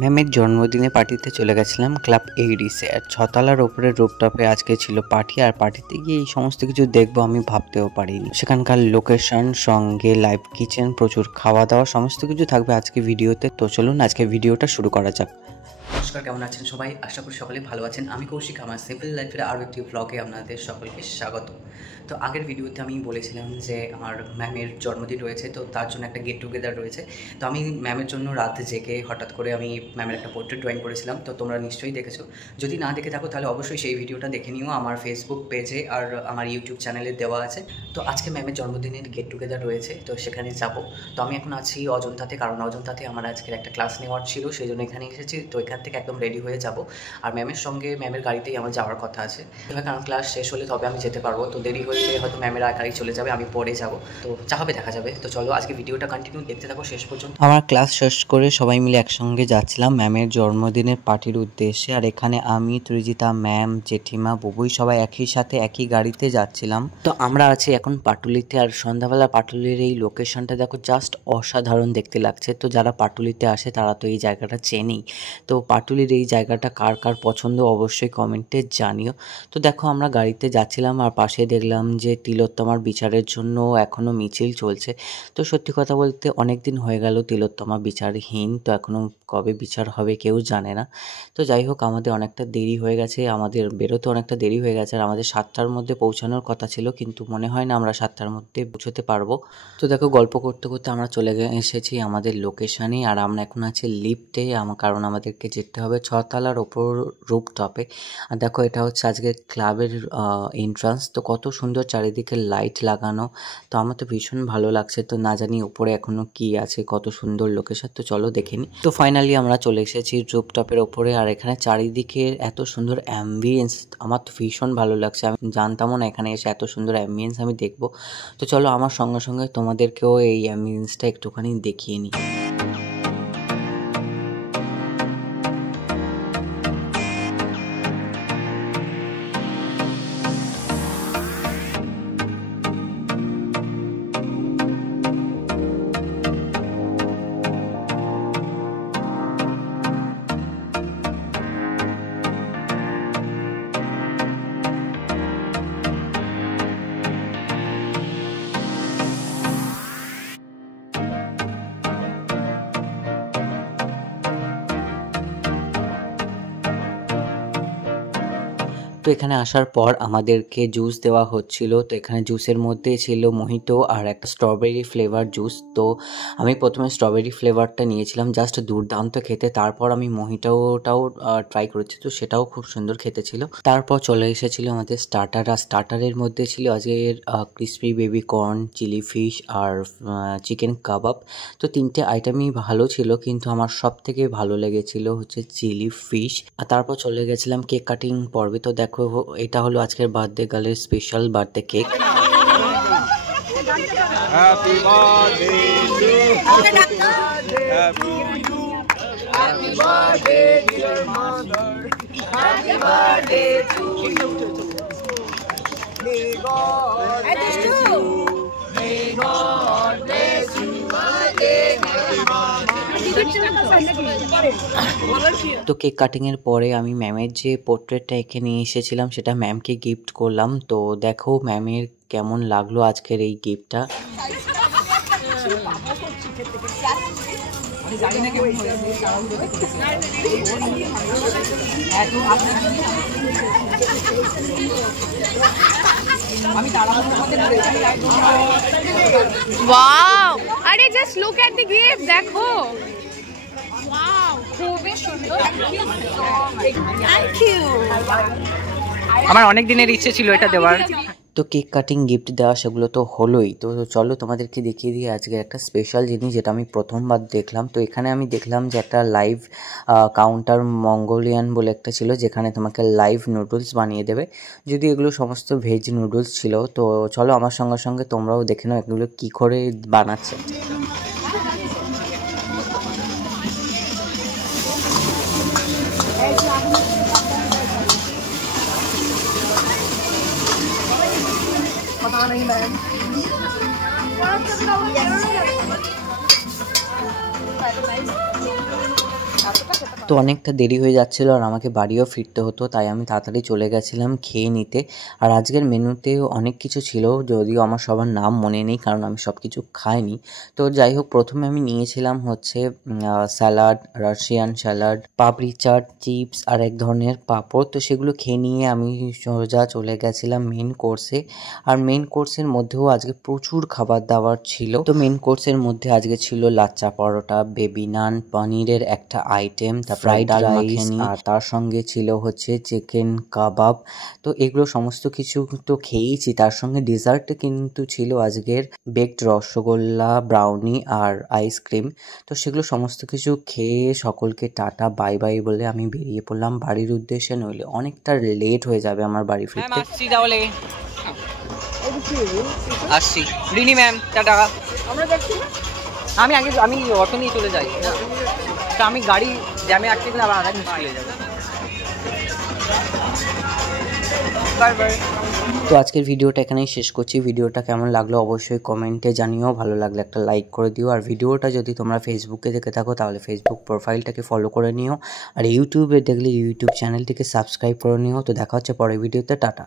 ম্যামের জন্মদিনে পার্টিতে চলে গেছিলাম ক্লাব এইডিসে। আর ছতলার ওপরে রুফটপে আজকে ছিল পার্টি, আর পার্টিতে গিয়ে এই সমস্ত কিছু দেখবো আমি ভাবতেও পারিনি। সেখানকার লোকেশন সঙ্গে লাইভ কিচেন, প্রচুর খাওয়া দাওয়া সমস্ত কিছু থাকবে আজকে ভিডিওতে। তো চলুন আজকে ভিডিওটা শুরু করা যাক। নমস্কার, কেমন আছেন সবাই? আশা করি সকলে ভালো আছেন। আমি কৌশিক, আমার সিম্পল লাইফের আরও একটি ব্লগে আপনাদের সকলকে স্বাগত। তো আগের ভিডিওতে আমি বলেছিলাম যে আমার ম্যামের জন্মদিন রয়েছে, তো তার জন্য একটা গেট টুগেদার রয়েছে। তো আমি ম্যামের জন্য রাত জেগে হঠাৎ করে আমি ম্যামের একটা পোর্ট্রেট ড্রয়িং করেছিলাম। তো তোমরা নিশ্চয়ই দেখেছো, যদি না দেখে থাকো তাহলে অবশ্যই সেই ভিডিওটা দেখে নিও। আমার ফেসবুক পেজে আর আমার ইউটিউব চ্যানেলে দেওয়া আছে। তো আজকে ম্যামের জন্মদিনের গেট টুগেদার রয়েছে, তো সেখানে যাব। তো আমি এখন আছি অজন্তাতে, কারণ অজন্তাতে আমার আজকের একটা ক্লাস নেওয়ার ছিল, সেই জন্য এখানে এসেছি। তো এখান থেকে একদম রেডি হয়ে যাব, আর ম্যামের সঙ্গে ম্যামের গাড়িতেই আমার যাওয়ার কথা আছে। কারণ ক্লাস শেষ হলে তবে আমি যেতে পারবো, তো দেরি হলে হয়তো ম্যামের গাড়ি চলে যাবে, আমি পরে যাব। তো যা হবে দেখা যাবে। তো চলো আজকে ভিডিওটা কন্টিনিউ দেখতে থাকো শেষ পর্যন্ত। আমার ক্লাস শেষ করে সবাই মিলে একসঙ্গে যাচ্ছিলাম ম্যামের জন্মদিনের পার্টির উদ্দেশ্যে। আর এখানে আমি, ত্রিজিতা ম্যাম, জেঠিমা, বুবুই সবাই একই সাথে একই গাড়িতে যাচ্ছিলাম। তো আমরা আছি এখন পাটুলিতে, আর সন্ধ্যাবেলা পাটুলির এই লোকেশনটা দেখো, জাস্ট অসাধারণ দেখতে লাগছে। তো যারা পাটুলিতে আসে তারা তো এই জায়গাটা চেনেই। তো পাটুলির এই জায়গাটা কার কার পছন্দ অবশ্যই কমেন্টে জানিও। তো দেখো আমরা গাড়িতে যাচ্ছিলাম, আর পাশে দেখলাম যে তিলোত্তমার বিচারের জন্য এখনও মিছিল চলছে। তো সত্যি কথা বলতে অনেক দিন হয়ে গেল তিলোত্তমা বিচারহীন, তো এখনও কবে বিচার হবে কেউ জানে না। তো যাই হোক, আমাদের অনেকটা দেরি হয়ে গেছে, আমাদের বেরোতে অনেকটা দেরি হয়ে গেছে। আর আমাদের 7টার মধ্যে পৌঁছানোর কথা ছিল, কিন্তু মনে হয় না আমরা 7টার মধ্যে পৌঁছতে পারবো। তো দেখো গল্প করতে করতে আমরা চলে এসেছি আমাদের লোকেশানে, আর আমরা এখন আছি লিফটে, কারণ আমাদেরকে যেতে হবে 6তলার ওপর রুফটপে। আর দেখো এটা হচ্ছে আজকে ক্লাবের এন্ট্রান্স। তো কত সুন্দর চারিদিকে লাইট লাগানো, তো আমার তো ভীষণ ভালো লাগছে। তো না জানি উপরে এখনো কি আছে, কত সুন্দর লোকেশন, তো চলো দেখে নিই। তো ফাইনালি আমরা চলে এসেছি রুফটপের ওপরে, আর এখানে চারিদিকে এত সুন্দর অ্যাম্বিয়েন্স, আমার তো ভীষণ ভালো লাগছে। আমি জানতামও না এখানে এসে এত সুন্দর অ্যাম্বিয়েন্স আমি দেখবো। তো চলো আমার সঙ্গে সঙ্গে তোমাদেরকেও এই অ্যাম্বিয়েন্সটা একটুখানি দেখিয়ে নিই। তো এখানে আসার পর আমাদেরকে জুস দেওয়া হচ্ছিল। তো এখানে জুসের মধ্যে ছিল মোহিতো আর একটা স্ট্রবেরি ফ্লেভার জুস। তো আমি প্রথমে স্ট্রবেরি ফ্লেভারটা নিয়েছিলাম, জাস্ট দুর্দান্ত খেতে। তারপর আমি মোহিটোটাও ট্রাই করেছি, তো সেটাও খুব সুন্দর খেতে ছিল। তারপর চলে এসেছিল আমাদের স্টার্টার, আর স্টার্টারের মধ্যে ছিল আজকের crispy baby corn, chilli fish আর চিকেন কাবাব। তো তিনটে আইটেমই ভালো ছিল, কিন্তু আমার সব থেকে ভালো লেগেছিল হচ্ছে চিলি ফিশ। আর তারপর চলে গেছিলাম কেক কাটিং পর্বে। তো দেখো এটা হলো আজকের বার্থডে গার্লের special birthday cake. Happy birthday to you. Happy birthday dear mother. Happy birthday to you. May God bless you. May God bless you. Happy birthday. তো কেক কাটিং এর পরে আমি ম্যামের যে পোর্ট্রেটটা এঁকে নিয়ে এসেছিলাম সেটা ম্যামকে গিফট করলাম। তো দেখো ম্যামের কেমন লাগলো আজকের এই গিফটটা। Wow! Arey, just look at the gift. দেখো। Wow! খুবই সুন্দর। Thank you. আমার অনেক দিনের ইচ্ছে ছিল এটা দেওয়ার। তো কেক কাটিং গিফট দেওয়া সেগুলো তো হলোই। তো চলো তোমাদেরকে দেখিয়ে দিই আজকে একটা স্পেশাল জিনিস যেটা আমি প্রথমবার দেখলাম। তো এখানে আমি দেখলাম যে একটা লাইভ কাউন্টার মঙ্গোলিয়ান বলে একটা ছিল, যেখানে তোমাকে লাইভ নুডলস বানিয়ে দেবে। যদি এগুলো সমস্ত ভেজ নুডলস ছিল। তো চলো আমার সঙ্গে সঙ্গে তোমরাও দেখে নাও এগুলো কী করে বানাচ্ছে। তো অনেকটা দেরি হয়ে যাচ্ছিলো আর আমাকে বাড়িও ফিরতে হতো, তাই আমি তাড়াতাড়ি চলে গেছিলাম খেয়ে নিতে। আর আজকের মেনুতেও অনেক কিছু ছিল, যদিও আমার সবার নাম মনে নেই কারণ আমি সব কিছু খাইনি। তো যাই হোক, প্রথমে আমি নিয়েছিলাম হচ্ছে স্যালাড, রাশিয়ান স্যালাড, পাপড়ি চাট, চিপস আর এক ধরনের পাঁপড়। তো সেগুলো খেয়ে নিয়ে আমি সোজা চলে গেছিলাম মেন কোর্সে। আর মেন কোর্সের মধ্যেও আজকে প্রচুর খাবার দাবার ছিল। তো মেন কোর্সের মধ্যে আজকে ছিল লাচ্চা পরোটা, বেবি নান, পনিরের একটা আইটেম, ফ্রাইড রাইস, আর তার সঙ্গে ছিল হচ্ছে চিকেন কাবাব। তো এগুলো সমস্ত কিছু তো খেয়েইছি, তার সঙ্গে ডেজার্টে কিন্তু ছিল আজকের বেকড রসগোল্লা, ব্রাউনি আর আইসক্রিম। তো সেগুলো সমস্ত কিছু খেয়ে সকলকে টাটা বাই বাই বলে আমি বেরিয়ে পড়লাম বাড়ির উদ্দেশ্যে, নইলে অনেকটা লেট হয়ে যাবে আমার বাড়ি ফিরতে। আসছি রিনি ম্যাম, টাটা। আমরা যাচ্ছি না? আমি অটো নিয়ে চলে যাই না, তা আমি গাড়ি জ্যামে আটকে গেলে আবার আরেক মুশকিল হয়ে যাবে। Bye bye. তো আজকের ভিডিওটা এখানেই শেষ করছি। ভিডিওটা কেমন লাগলো অবশ্যই কমেন্টে জানিও, ভালো লাগলে একটা লাইক করে দিও। আর ভিডিওটা যদি তোমরা ফেসবুকে দেখে থাকো তাহলে ফেসবুক প্রোফাইলটাকে ফলো করে নিও, আর ইউটিউবে দেখলে ইউটিউব চ্যানেলটিকে সাবস্ক্রাইব করে নিও। তো দেখা হচ্ছে পরের ভিডিওতে, টাটা।